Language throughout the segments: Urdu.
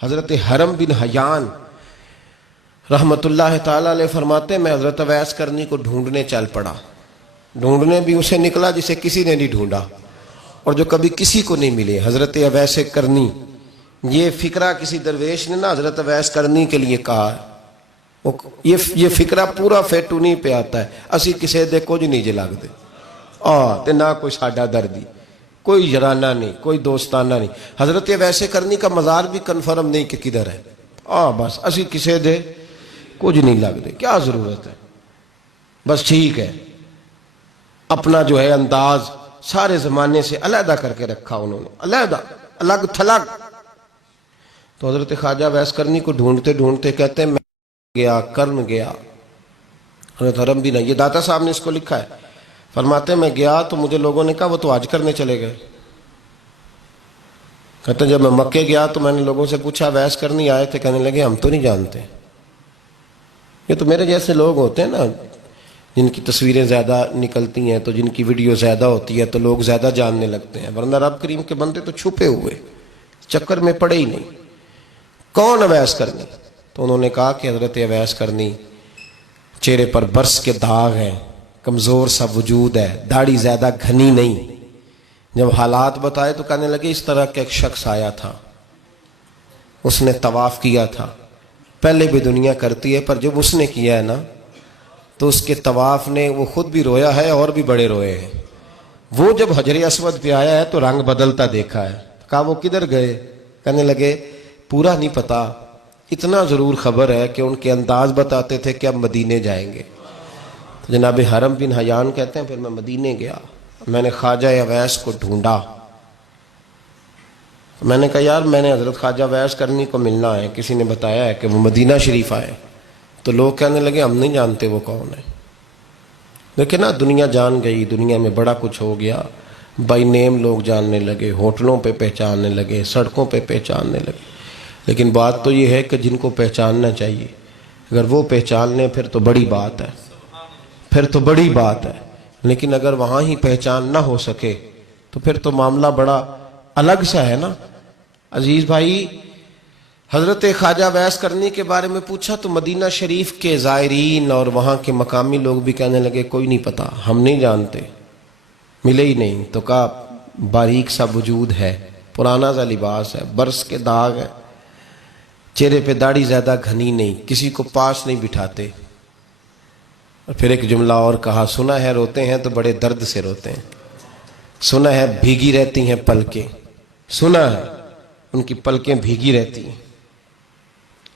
حضرت حرم بن حیان رحمت اللہ تعالی علیہ فرماتے ہیں میں حضرت اویس کرنی کو ڈھونڈنے چل پڑا. ڈھونڈنے بھی اسے نکلا جسے کسی نے نہیں ڈھونڈا اور جو کبھی کسی کو نہیں ملے. حضرت اویس کرنی، یہ فکرہ کسی درویش نے نا حضرت اویس کرنی کے لیے کہا. یہ فکرہ پورا فیٹونی پہ آتا ہے. اسی کسے دے کچھ نہیں جے لگ دے تے نہ کوئی ساڈا دردی، کوئی یارانہ نہیں، کوئی دوستانہ نہیں. حضرت اویس کرنی کا مزار بھی کنفرم نہیں کہ کدھر ہے. بس اسی کسے دے کچھ نہیں لگ دے. کیا ضرورت ہے؟ بس ٹھیک ہے، اپنا جو ہے انداز سارے زمانے سے علیحدہ کر کے رکھا انہوں نے، علیحدہ، الگ تھلگ. تو حضرت خواجہ اویس کرنی کو ڈھونڈتے ڈھونڈتے کہتے ہیں میں گیا، کرن گیا. حضرت حرم بھی نہیں، یہ داتا صاحب نے اس کو لکھا ہے. فرماتے ہیں میں گیا تو مجھے لوگوں نے کہا وہ تو حج کرنے چلے گئے. کہتے ہیں جب میں مکے گیا تو میں نے لوگوں سے پوچھا اویس کرنی آئے تھے؟ کہنے لگے ہم تو نہیں جانتے. یہ تو میرے جیسے لوگ ہوتے ہیں نا جن کی تصویریں زیادہ نکلتی ہیں تو جن کی ویڈیو زیادہ ہوتی ہے تو لوگ زیادہ جاننے لگتے ہیں، ورنہ رب کریم کے بندے تو چھپے ہوئے چکر میں پڑے ہی نہیں. کون اویس کرنی؟ تو انہوں نے کہا کہ حضرت اویس کرنی، چہرے پر برس کے داغ ہیں، کمزور سا وجود ہے، داڑھی زیادہ گھنی نہیں. جب حالات بتائے تو کہنے لگے اس طرح کا ایک شخص آیا تھا، اس نے طواف کیا تھا. پہلے بھی دنیا کرتی ہے پر جب اس نے کیا ہے نا تو اس کے طواف نے وہ خود بھی رویا ہے اور بھی بڑے روئے ہیں. وہ جب حجر اسود پہ آیا ہے تو رنگ بدلتا دیکھا ہے. کہا وہ کدھر گئے؟ کہنے لگے پورا نہیں پتا، اتنا ضرور خبر ہے کہ ان کے انداز بتاتے تھے کہ اب مدینے جائیں گے. تو جناب حرم بن حیان کہتے ہیں پھر میں مدینے گیا، میں نے خواجہ اویس کو ڈھونڈا. میں نے کہا یار میں نے حضرت خواجہ اویس کرنی کو ملنا ہے، کسی نے بتایا ہے کہ وہ مدینہ شریف آئے. تو لوگ کہنے لگے ہم نہیں جانتے وہ کون ہے. لیکن نا دنیا جان گئی، دنیا میں بڑا کچھ ہو گیا. بائی نیم لوگ جاننے لگے، ہوٹلوں پہ پہچاننے لگے، سڑکوں پہ پہچاننے لگے. لیکن بات تو یہ ہے کہ جن کو پہچاننا چاہیے اگر وہ پہچان لیں پھر تو بڑی بات ہے، پھر تو بڑی بات ہے. لیکن اگر وہاں ہی پہچان نہ ہو سکے تو پھر تو معاملہ بڑا الگ سا ہے نا. عزیز بھائی، حضرت خواجہ اویس کرنی کے بارے میں پوچھا تو مدینہ شریف کے زائرین اور وہاں کے مقامی لوگ بھی کہنے لگے کوئی نہیں پتا، ہم نہیں جانتے، ملے ہی نہیں. تو کہا باریک سا وجود ہے، پرانا سا لباس ہے، برس کے داغ ہے، چہرے پہ داڑھی زیادہ گھنی نہیں، کسی کو پاس نہیں بٹھاتے. اور پھر ایک جملہ اور کہا سنا ہے روتے ہیں تو بڑے درد سے روتے ہیں، سنا ہے بھیگی رہتی ہیں پلکیں، سنا ہے ان کی پلکیں بھیگی رہتی ہیں.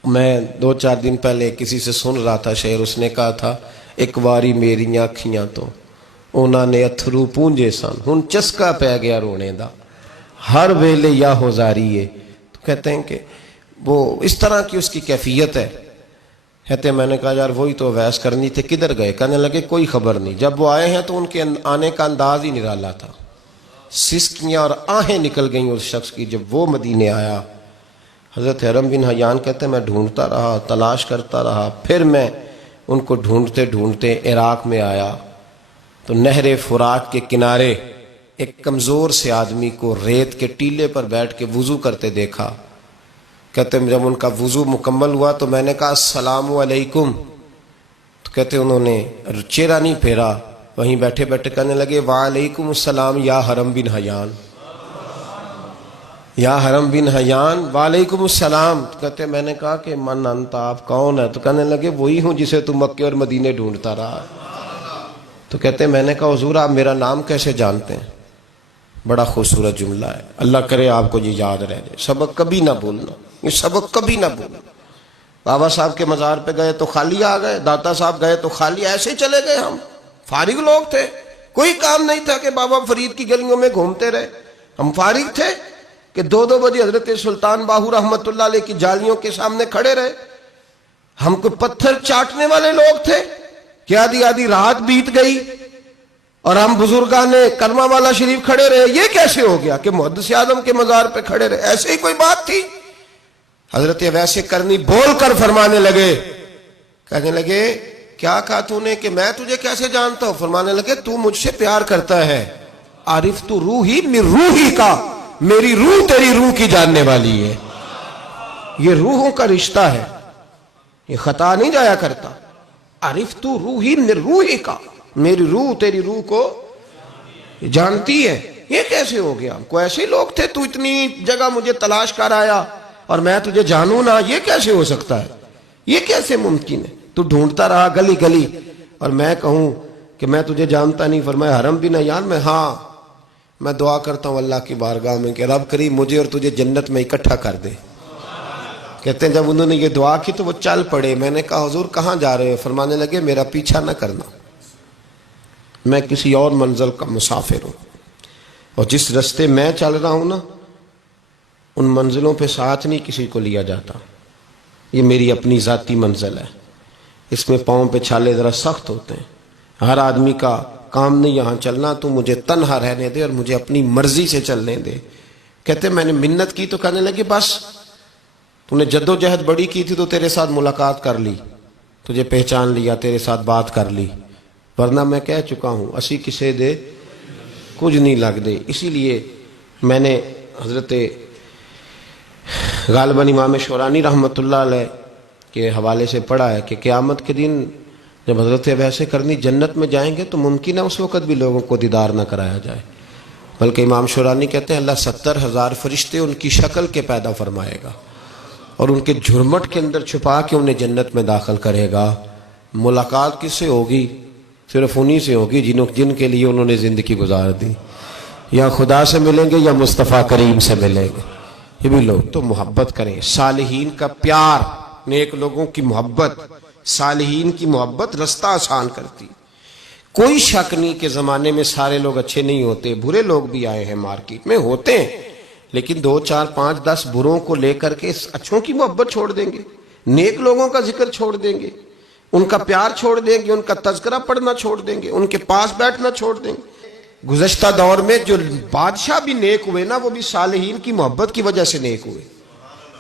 میں 2-4 دن پہلے کسی سے سن رہا تھا شعر، اس نے کہا تھا ایک واری میری آنکھیاں تو انہوں نے اتھرو پونجے سن، ہن چسکا پہ گیا رونے دا ہر ویلے یا ہوزاری ہے. تو کہتے ہیں کہ وہ اس طرح کی اس کی کیفیت ہے. کہتے ہیں میں نے کہا یار وہی تو اویس کرنی تھے، کدھر گئے؟ کہنے لگے کوئی خبر نہیں. جب وہ آئے ہیں تو ان کے آنے کا انداز ہی نرالا تھا، سسکیاں اور آہیں نکل گئیں اس شخص کی جب وہ مدینے آیا. حضرت حرم بن حیان کہتے ہیں میں ڈھونڈتا رہا، تلاش کرتا رہا. پھر میں ان کو ڈھونڈتے ڈھونڈتے عراق میں آیا تو نہر فرات کے کنارے ایک کمزور سے آدمی کو ریت کے ٹیلے پر بیٹھ کے وضو کرتے دیکھا. کہتے ہیں جب ان کا وضو مکمل ہوا تو میں نے کہا السلام علیکم. تو کہتے ہیں انہوں نے چہرہ نہیں پھیرا، وہیں بیٹھے بیٹھے کہنے لگے وعلیکم السلام یا حرم بن حیان، یا حرم بن حیان وعلیکم السلام. تو کہتے ہیں میں نے کہا کہ من انت، آپ کون ہے؟ تو کہنے لگے وہی ہوں جسے تم مکے اور مدینے ڈھونڈتا رہا. تو کہتے ہیں میں نے کہا حضور آپ میرا نام کیسے جانتے ہیں؟ بڑا خوبصورت جملہ ہے، اللہ کرے آپ کو یہ یاد رہ جائے. سبق کبھی نہ بھولنا، یہ سبق کبھی نہ بھولنا. بابا صاحب کے مزار پہ گئے تو خالی آ گئے، داتا صاحب گئے تو خالی ایسے ہی چلے گئے. ہم فارغ لوگ تھے، کوئی کام نہیں تھا کہ بابا فرید کی گلیوں میں گھومتے رہے. ہم فارغ تھے کہ 2 بجے حضرت سلطان باہو رحمت اللہ علیہ کی جالیوں کے سامنے کھڑے رہے. ہم کو پتھر چاٹنے والے لوگ تھے کہ آدھی رات بیت گئی اور ہم بزرگان کرما والا شریف کھڑے رہے. یہ کیسے ہو گیا کہ محدث اعظم کے مزار پہ کھڑے رہے؟ ایسے ہی کوئی بات تھی؟ حضرت اویس کرنی بول کر فرمانے لگے، کہنے لگے کیا کہا تو نے کہ میں تجھے کیسے جانتا ہوں؟ فرمانے لگے تو مجھ سے پیار کرتا ہے. عارف تو روحی من روحی کا، میری روح تیری روح کی جاننے والی ہے. یہ روحوں کا رشتہ ہے، یہ خطا نہیں جایا کرتا. عرفت روحی من روحی کا، میری روح تیری روح کو جانتی ہے. یہ کیسے ہو گیا؟ کوئی ایسے لوگ تھے تو اتنی جگہ مجھے تلاش کر آیا اور میں تجھے جانوں نہ؟ یہ کیسے ہو سکتا ہے؟ یہ کیسے ممکن ہے؟ تو ڈھونڈتا رہا گلی گلی اور میں کہوں کہ میں تجھے جانتا نہیں. فرمایا حرم بھی نہ جان میں، ہاں میں دعا کرتا ہوں اللہ کی بارگاہ میں کہ رب کریم مجھے اور تجھے جنت میں اکٹھا کر دے. کہتے ہیں جب انہوں نے یہ دعا کی تو وہ چل پڑے. میں نے کہا حضور کہاں جا رہے ہو؟ فرمانے لگے میرا پیچھا نہ کرنا، میں کسی اور منزل کا مسافر ہوں، اور جس رستے میں چل رہا ہوں نا ان منزلوں پہ ساتھ نہیں کسی کو لیا جاتا. یہ میری اپنی ذاتی منزل ہے، اس میں پاؤں پہ چھالے ذرا سخت ہوتے ہیں. ہر آدمی کا کام نہیں یہاں چلنا، تو مجھے تنہا رہنے دے اور مجھے اپنی مرضی سے چلنے دے. کہتے میں نے منت کی تو کہنے لگے بس تو نے جد و جہد بڑی کی تھی تو تیرے ساتھ ملاقات کر لی، تجھے پہچان لیا، تیرے ساتھ بات کر لی، ورنہ میں کہہ چکا ہوں اسی کسے دے کچھ نہیں لگ دے. اسی لیے میں نے حضرت غالباً امام شورانی رحمۃ اللہ علیہ کے حوالے سے پڑھا ہے کہ قیامت کے دن جب حضرت ویسے کرنی جنت میں جائیں گے تو ممکن ہے اس وقت بھی لوگوں کو دیدار نہ کرایا جائے، بلکہ امام شورانی کہتے ہیں اللہ 70,000 فرشتے ان کی شکل کے پیدا فرمائے گا اور ان کے جھرمٹ کے اندر چھپا کے انہیں جنت میں داخل کرے گا. ملاقات کس سے ہوگی؟ صرف انہی سے ہوگی جن کے لیے انہوں نے زندگی گزار دی. یا خدا سے ملیں گے یا مصطفیٰ کریم سے ملیں گے. یہ بھی لوگ تو محبت کریں، صالحین کا پیار، نیک لوگوں کی محبت، صالحین کی محبت رستہ آسان کرتی. کوئی شک نہیں کہ زمانے میں سارے لوگ اچھے نہیں ہوتے، برے لوگ بھی آئے ہیں مارکیٹ میں، ہوتے ہیں، لیکن 2 4 5 10 بروں کو لے کر کے اچھوں کی محبت چھوڑ دیں گے، نیک لوگوں کا ذکر چھوڑ دیں گے، ان کا پیار چھوڑ دیں گے، ان کا تذکرہ پڑھنا چھوڑ دیں گے، ان کے پاس بیٹھنا چھوڑ دیں گے. گزشتہ دور میں جو بادشاہ بھی نیک ہوئے نا وہ بھی صالحین کی محبت کی وجہ سے نیک ہوئے.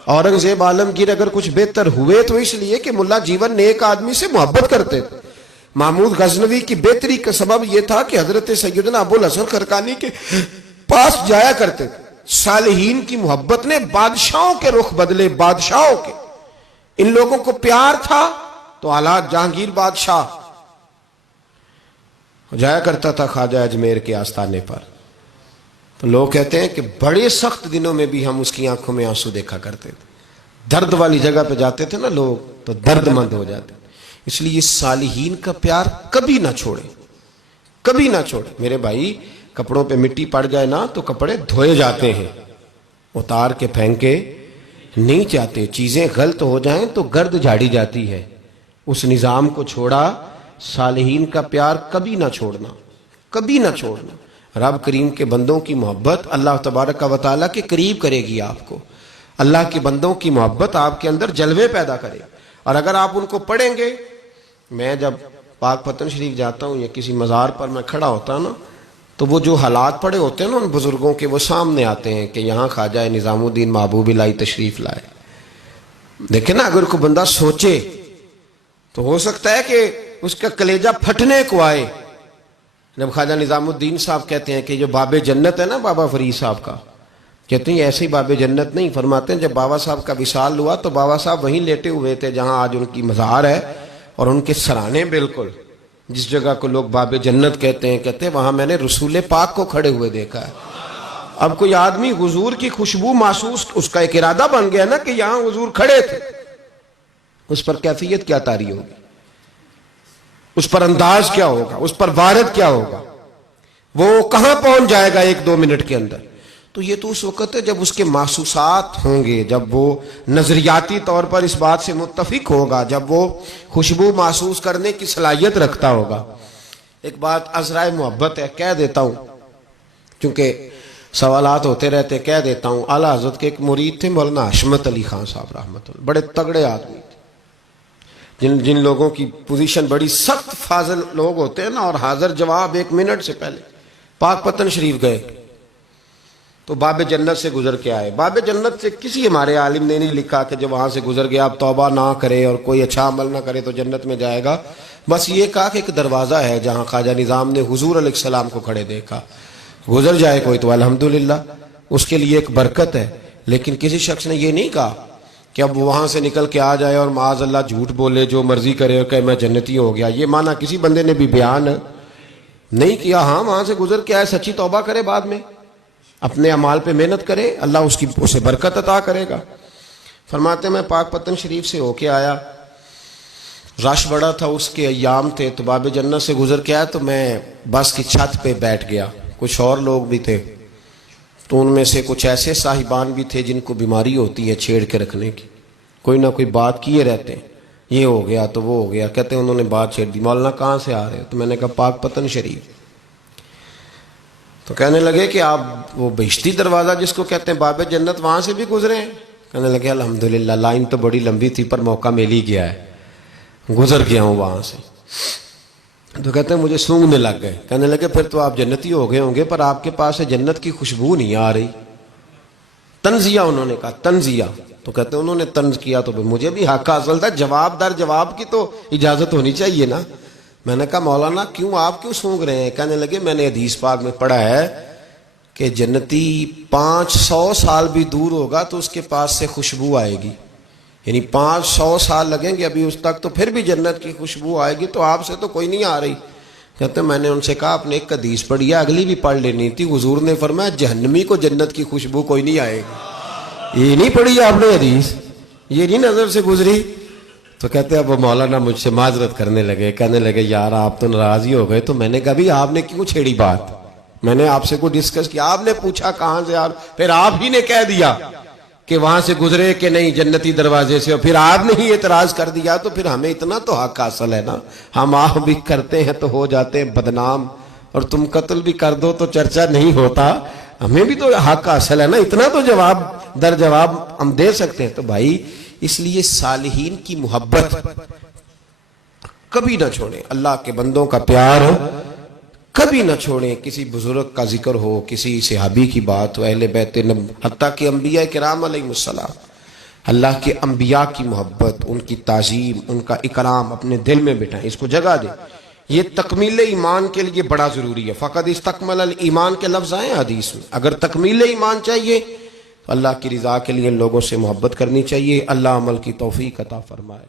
اورنگزیب عالمگیر اگر کچھ بہتر ہوئے تو اس لیے کہ ملا جیون نیک آدمی سے محبت کرتے تھے. محمود غزنوی کی بہتری کا سبب یہ تھا کہ حضرت سیدنا ابو الحسن خرقانی کے پاس جایا کرتے تھے. صالحین کی محبت نے بادشاہوں کے رخ بدلے، بادشاہوں کے. ان لوگوں کو پیار تھا تو حالات جہانگیر بادشاہ جایا کرتا تھا خواجہ اجمیر کے آستانے پر، تو لوگ کہتے ہیں کہ بڑے سخت دنوں میں بھی ہم اس کی آنکھوں میں آنسو دیکھا کرتے تھے. درد والی جگہ پہ جاتے تھے نا لوگ تو درد مند ہو جاتے. اس لیے صالحین کا پیار کبھی نہ چھوڑے، کبھی نہ چھوڑے. میرے بھائی کپڑوں پہ مٹی پڑ جائے نا تو کپڑے دھوئے جاتے ہیں، اتار کے پھینکے نہیں چاہتے. چیزیں غلط ہو جائیں تو گرد جھاڑی جاتی ہے. اس نظام کو چھوڑا، صالحین کا پیار کبھی نہ چھوڑنا، کبھی نہ چھوڑنا. رب کریم کے بندوں کی محبت اللہ تبارک و تعالیٰ کے قریب کرے گی آپ کو. اللہ کے بندوں کی محبت آپ کے اندر جلوے پیدا کرے. اور اگر آپ ان کو پڑھیں گے، میں جب پاک پتن شریف جاتا ہوں یا کسی مزار پر میں کھڑا ہوتا ہوں نا تو وہ جو حالات پڑے ہوتے ہیں نا ان بزرگوں کے وہ سامنے آتے ہیں کہ یہاں خواجہ نظام الدین محبوب الہی تشریف لائے. دیکھیں نا اگر کوئی بندہ سوچے تو ہو سکتا ہے کہ اس کا کلیجہ پھٹنے کو آئے. جب خواجہ نظام الدین صاحب کہتے ہیں کہ جو باب جنت ہے نا بابا فرید صاحب کا، کہتے ہیں ایسی باب جنت نہیں. فرماتے ہیں جب بابا صاحب کا وصال ہوا تو بابا صاحب وہیں لیٹے ہوئے تھے جہاں آج ان کی مزار ہے، اور ان کے سرانے بالکل جس جگہ کو لوگ باب جنت کہتے ہیں وہاں میں نے رسول پاک کو کھڑے ہوئے دیکھا ہے. اب کوئی آدمی حضور کی خوشبو محسوس، اس کا ایک ارادہ بن گیا نا کہ یہاں حضور کھڑے تھے، اس پر کیفیت کیا طاری ہوگی، اس پر انداز کیا ہوگا، اس پر وارد کیا ہوگا، وہ کہاں پہنچ جائے گا 1-2 منٹ کے اندر. تو یہ تو اس وقت ہے جب اس کے محسوسات ہوں گے، جب وہ نظریاتی طور پر اس بات سے متفق ہوگا، جب وہ خوشبو محسوس کرنے کی صلاحیت رکھتا ہوگا. ایک بات عذرائے محبت ہے، کہہ دیتا ہوں کیونکہ سوالات ہوتے رہتے، کہہ دیتا ہوں. اعلیٰ حضرت کے ایک مرید تھے مولانا حشمت علی خان صاحب رحمۃ اللہ، بڑے تگڑے آدمی تھے. جن لوگوں کی پوزیشن بڑی سخت فاضل لوگ ہوتے ہیں نا، اور حاضر جواب 1 منٹ سے پہلے. پاک پتن شریف گئے تو باب جنت سے گزر کے آئے. باب جنت سے کسی ہمارے عالم نے نہیں لکھا کہ جب وہاں سے گزر گیا اب توبہ نہ کرے اور کوئی اچھا عمل نہ کرے تو جنت میں جائے گا. بس یہ کہا کہ ایک دروازہ ہے جہاں خواجہ نظام نے حضور علیہ السلام کو کھڑے دیکھا، گزر جائے کوئی تو الحمدللہ اس کے لیے ایک برکت ہے. لیکن کسی شخص نے یہ نہیں کہا کہ اب وہاں سے نکل کے آ جائے اور معاذ اللہ جھوٹ بولے، جو مرضی کرے اور کہ میں جنتی ہو گیا، یہ معنی کسی بندے نے بھی بیان نہیں کیا۔ ہاں وہاں سے گزر کے آئے، سچی توبہ کرے، بعد میں اپنے اعمال پہ محنت کرے، اللہ اسے برکت عطا کرے گا۔ فرماتے ہیں میں پاک پتن شریف سے ہو کے آیا، رش بڑا تھا، اس کے ایام تھے، تو باب جنت سے گزر کے آیا تو میں بس کی چھت پہ بیٹھ گیا۔ کچھ اور لوگ بھی تھے، تو ان میں سے کچھ ایسے صاحبان بھی تھے جن کو بیماری ہوتی ہے چھیڑ کے رکھنے کی، کوئی نہ کوئی بات کیے رہتے ہیں، یہ ہو گیا تو وہ ہو گیا، کہتے ہیں انہوں نے بات چھیڑ دی، مولانا کہاں سے آ رہے ہو؟ تو میں نے کہا پاک پتن شریف۔ تو کہنے لگے کہ آپ وہ بہشتی دروازہ جس کو کہتے ہیں باب جنت، وہاں سے بھی گزرے ہیں؟ کہنے لگے الحمدللہ، لائن تو بڑی لمبی تھی پر موقع مل ہی گیا ہے، گزر گیا ہوں وہاں سے۔ تو کہتے ہیں مجھے سونگنے لگ گئے۔ کہنے لگے پھر تو آپ جنتی ہو گئے ہوں گے، پر آپ کے پاس سے جنت کی خوشبو نہیں آ رہی۔ تنزیہ، انہوں نے کہا تنزیہ۔ تو کہتے ہیں انہوں نے طنز کیا تو مجھے بھی حق حاصل تھا، جواب در جواب کی تو اجازت ہونی چاہیے نا۔ میں نے کہا مولانا آپ کیوں سونگ رہے ہیں؟ کہنے لگے میں نے حدیث پاک میں پڑھا ہے کہ جنتی 500 سال بھی دور ہوگا تو اس کے پاس سے خوشبو آئے گی، یعنی 500 سال لگیں گے ابھی اس تک، تو پھر بھی جنت کی خوشبو آئے گی، تو آپ سے تو کوئی نہیں آ رہی۔ کہتے ہیں میں نے ان سے کہا آپ نے ایک حدیث پڑھی ہے، اگلی بھی پڑھ لینی تھی۔ حضور نے فرمایا جہنمی کو جنت کی خوشبو کوئی نہیں آئے گی۔ یہ نہیں پڑھی آپ نے حدیث، یہ نہیں نظر سے گزری؟ تو کہتے ہیں اب وہ مولانا مجھ سے معذرت کرنے لگے، کہنے لگے یار آپ تو ناراض ہی ہو گئے۔ تو میں نے کہا بھی آپ نے کیوں چھیڑی بات؟ میں نے آپ سے کوئی ڈسکس کیا؟ آپ نے پوچھا کہاں سے، پھر آپ ہی نے کہہ دیا کہ وہاں سے گزرے کہ نہیں جنتی دروازے سے، اور پھر آپ نے ہی اعتراض کر دیا، تو پھر ہمیں اتنا تو حق حاصل ہے نا۔ ہم آپ بھی کرتے ہیں تو ہو جاتے ہیں بدنام، اور تم قتل بھی کر دو تو چرچا نہیں ہوتا، ہمیں بھی تو حق حاصل ہے نا، اتنا تو جواب در جواب ہم دے سکتے ہیں۔ تو بھائی اس لیے صالحین کی محبت کبھی نہ چھوڑیں، اللہ کے بندوں کا پیار کبھی نہ چھوڑیں۔ کسی بزرگ کا ذکر ہو، کسی صحابی کی بات ہو، اہل بیت حتیٰ کہ انبیاء کرام علیہ السلام، اللہ کے انبیاء کی محبت، ان کی تعظیم، ان کا اکرام اپنے دل میں بٹھائیں، اس کو جگہ دیں۔ یہ تکمیل ایمان کے لیے بڑا ضروری ہے۔ فقد استکمل الایمان کے لفظ آئے حدیث میں، اگر تکمیل ایمان چاہیے تو اللہ کی رضا کے لیے لوگوں سے محبت کرنی چاہیے۔ اللہ عمل کی توفیق عطا فرمائے۔